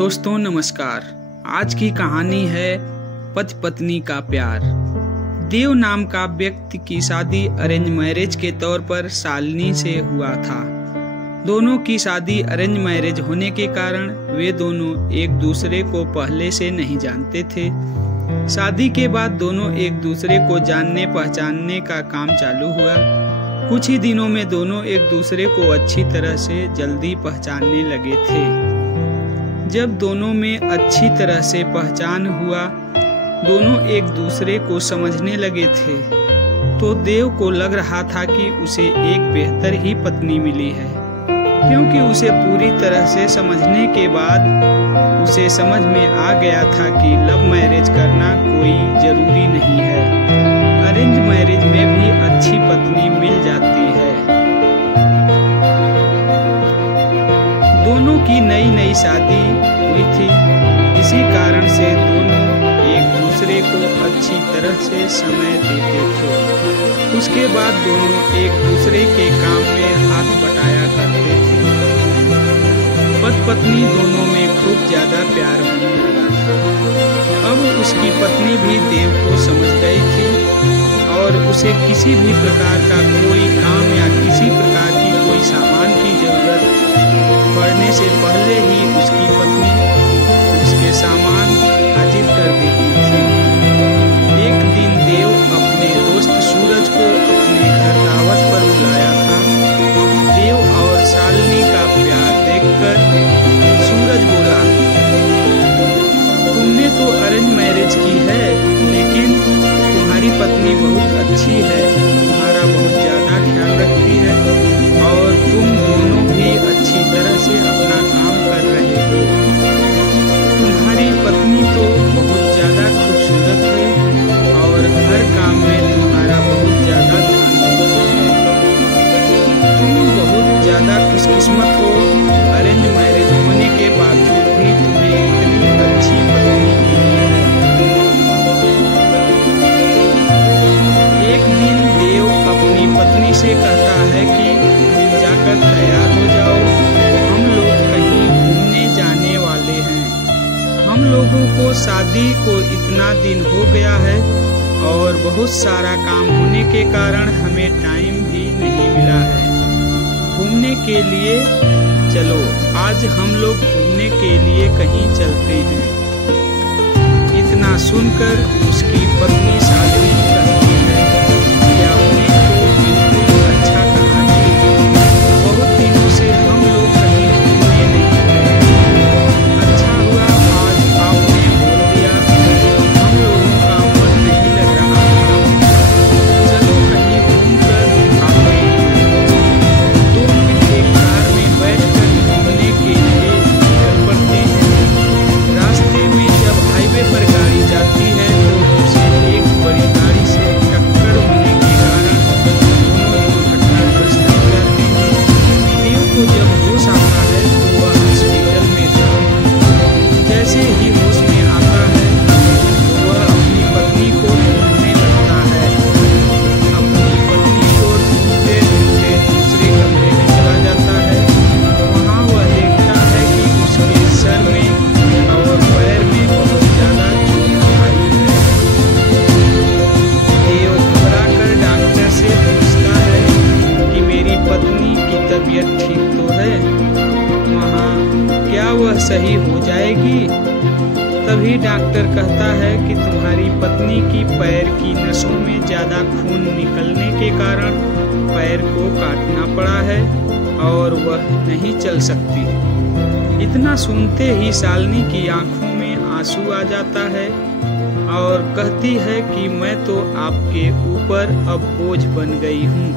दोस्तों नमस्कार। आज की कहानी है पति पत्नी का प्यार। देव नाम का व्यक्ति की शादी अरेंज मैरिज के तौर पर शालिनी से हुआ था। दोनों की शादी अरेंज मैरिज होने के कारण वे दोनों एक दूसरे को पहले से नहीं जानते थे। शादी के बाद दोनों एक दूसरे को जानने पहचानने का काम चालू हुआ। कुछ ही दिनों में दोनों एक दूसरे को अच्छी तरह से जल्दी पहचानने लगे थे। जब दोनों में अच्छी तरह से पहचान हुआ, दोनों एक दूसरे को समझने लगे थे, तो देव को लग रहा था कि उसे एक बेहतर ही पत्नी मिली है, क्योंकि उसे पूरी तरह से समझने के बाद उसे समझ में आ गया था कि लव मैरिज करना कोई जरूरी नहीं है। अरेंज मैरिज में भी अच्छी पत्नी मिल जाती है। दोनों की नई नई शादी हुई थी, इसी कारण से दोनों एक दूसरे को अच्छी तरह से समय देते थे। उसके बाद दोनों एक दूसरे के काम में हाथ बटाया करते थे। पति पत्नी दोनों में खूब ज्यादा प्यार होने लगा था। अब उसकी पत्नी भी देव को समझ गई थी और उसे किसी भी प्रकार का कोई काम या किसी प्रकार की कोई सामान की जरूरत पड़ने से पहले ही उसकी पत्नी उसके सामान हाजिर कर देती थी। एक दिन देव अपने दोस्त सूरज को अपने घर दावत पर बुलाया था। देव और शालिनी का प्यार देखकर सूरज बोला, तुमने तो अरेंज मैरिज की है, लेकिन तुम्हारी पत्नी बहुत अच्छी है, तुम्हारा बहुत ज्यादा ख्याल रखती है और तुम दोनों भी अच्छी तरह से अपना काम कर रहे हो। तुम्हारी पत्नी तो बहुत ज्यादा खूबसूरत है और हर काम में तुम्हारा बहुत ज्यादा ध्यान देती है। तुम बहुत ज्यादा खुशकिस्मत हो, अरेंज मैरिज होने के बावजूद भी तुम्हें इतनी अच्छी पत्नी मिली है। एक दिन देव अपनी पत्नी से कहता है कि जाकर तैयार हो जाओ, हम लोग कहीं घूमने जाने वाले हैं। हम लोगों को शादी को इतना दिन हो गया है और बहुत सारा काम होने के कारण हमें टाइम भी नहीं मिला है घूमने के लिए। चलो आज हम लोग घूमने के लिए कहीं चलते हैं। इतना सुनकर उसकी पत्नी शालिनी कहती है कि आपने तो बिल्कुल अच्छा कहा जी, बहुत दिनों से हम लोग कहीं घूमने नहीं गए। अच्छा हुआ आज आपने बोल दिया, हम लोगों का मन नहीं लग रहा था। चलो कहीं घूमकर आते हैं। दोनों एक कार में बैठकर घूमने के लिए निकल पड़ते हैं। रास्ते में जब हाईवे पर गाड़ी जाती है तो उसे एक बड़ी गाड़ी से टक्कर होने के कारण दोनों दुर्घटनाग्रस्त हो जाते हैं। देव को जब होश आता है तो वह हॉस्पिटल में था। जैसे ही होश में आता है तो वह अपनी पत्नी को ढूंढने लगता है। अपनी पत्नी को ढूंढते ढूंढते दूसरे कमरे में चला जाता है। वहाँ वह देखता है कि उसके सर में और पैर में बहुत ज्यादा चोट आई है। देव घबरा कर डॉक्टर से पूछता है कि मेरी पत्नी की तबीयत ठीक तो है, वहाँ क्या वह सही हो जाएगी? तभी डॉक्टर कहता है कि तुम्हारी पत्नी की पैर की नसों में ज्यादा खून निकलने के कारण पैर को काटना पड़ा है और वह नहीं चल सकती। इतना सुनते ही शालिनी की आंखों में आंसू आ जाता है और कहती है कि मैं तो आपके ऊपर अब बोझ बन गई हूँ।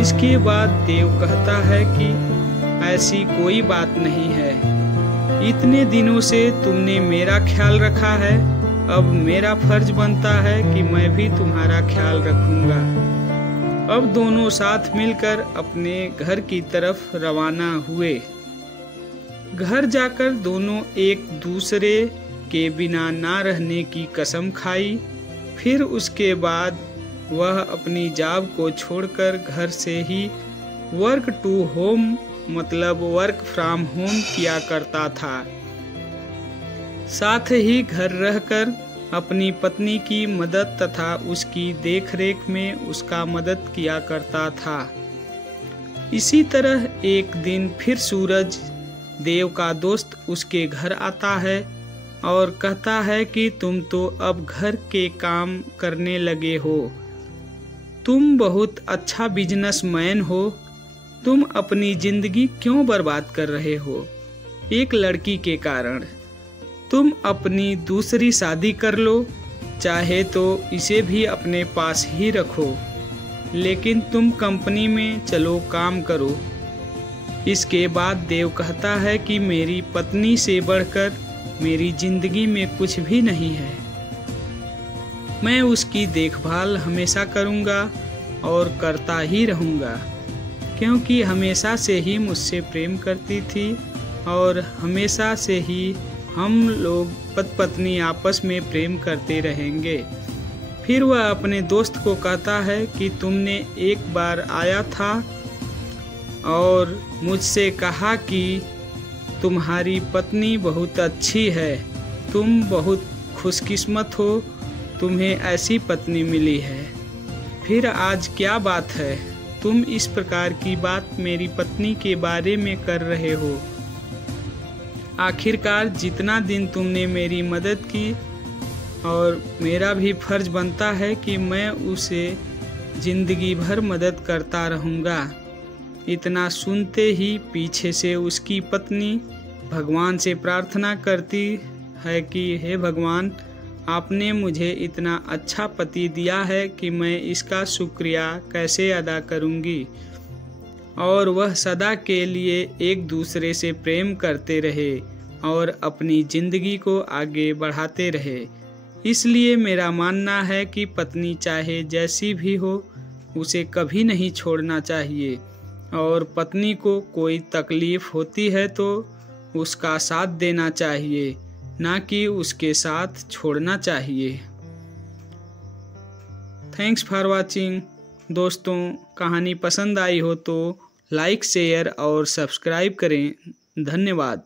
इसके बाद देव कहता है कि ऐसी कोई बात नहीं है, इतने दिनों से तुमने मेरा ख्याल रखा है, अब मेरा फर्ज बनता है कि मैं भी तुम्हारा ख्याल रखूंगा। अब दोनों साथ मिलकर अपने घर की तरफ रवाना हुए। घर जाकर दोनों एक दूसरे के बिना ना रहने की कसम खाई। फिर उसके बाद वह अपनी जॉब को छोड़कर घर से ही वर्क टू होम मतलब वर्क फ्रॉम होम किया करता था। साथ ही घर रहकर अपनी पत्नी की मदद तथा उसकी देखरेख में उसका मदद किया करता था। इसी तरह एक दिन फिर सूरज देव का दोस्त उसके घर आता है और कहता है कि तुम तो अब घर के काम करने लगे हो, तुम बहुत अच्छा बिजनेसमैन हो, तुम अपनी जिंदगी क्यों बर्बाद कर रहे हो एक लड़की के कारण? तुम अपनी दूसरी शादी कर लो, चाहे तो इसे भी अपने पास ही रखो, लेकिन तुम कंपनी में चलो काम करो। इसके बाद देव कहता है कि मेरी पत्नी से बढ़कर मेरी जिंदगी में कुछ भी नहीं है। मैं उसकी देखभाल हमेशा करूँगा और करता ही रहूँगा, क्योंकि हमेशा से ही मुझसे प्रेम करती थी और हमेशा से ही हम लोग पति पत्नी आपस में प्रेम करते रहेंगे। फिर वह अपने दोस्त को कहता है कि तुमने एक बार आया था और मुझसे कहा कि तुम्हारी पत्नी बहुत अच्छी है, तुम बहुत खुशकिस्मत हो, तुम्हें ऐसी पत्नी मिली है। फिर आज क्या बात है, तुम इस प्रकार की बात मेरी पत्नी के बारे में कर रहे हो? आखिरकार जितना दिन तुमने मेरी मदद की और मेरा भी फर्ज बनता है कि मैं उसे जिंदगी भर मदद करता रहूँगा। इतना सुनते ही पीछे से उसकी पत्नी भगवान से प्रार्थना करती है कि हे भगवान, आपने मुझे इतना अच्छा पति दिया है कि मैं इसका शुक्रिया कैसे अदा करूँगी। और वह सदा के लिए एक दूसरे से प्रेम करते रहे और अपनी जिंदगी को आगे बढ़ाते रहे। इसलिए मेरा मानना है कि पत्नी चाहे जैसी भी हो, उसे कभी नहीं छोड़ना चाहिए, और पत्नी को कोई तकलीफ होती है तो उसका साथ देना चाहिए, ना कि उसके साथ छोड़ना चाहिए। Thanks for watching. दोस्तों, कहानी पसंद आई हो तो लाइक, शेयर और सब्सक्राइब करें। धन्यवाद।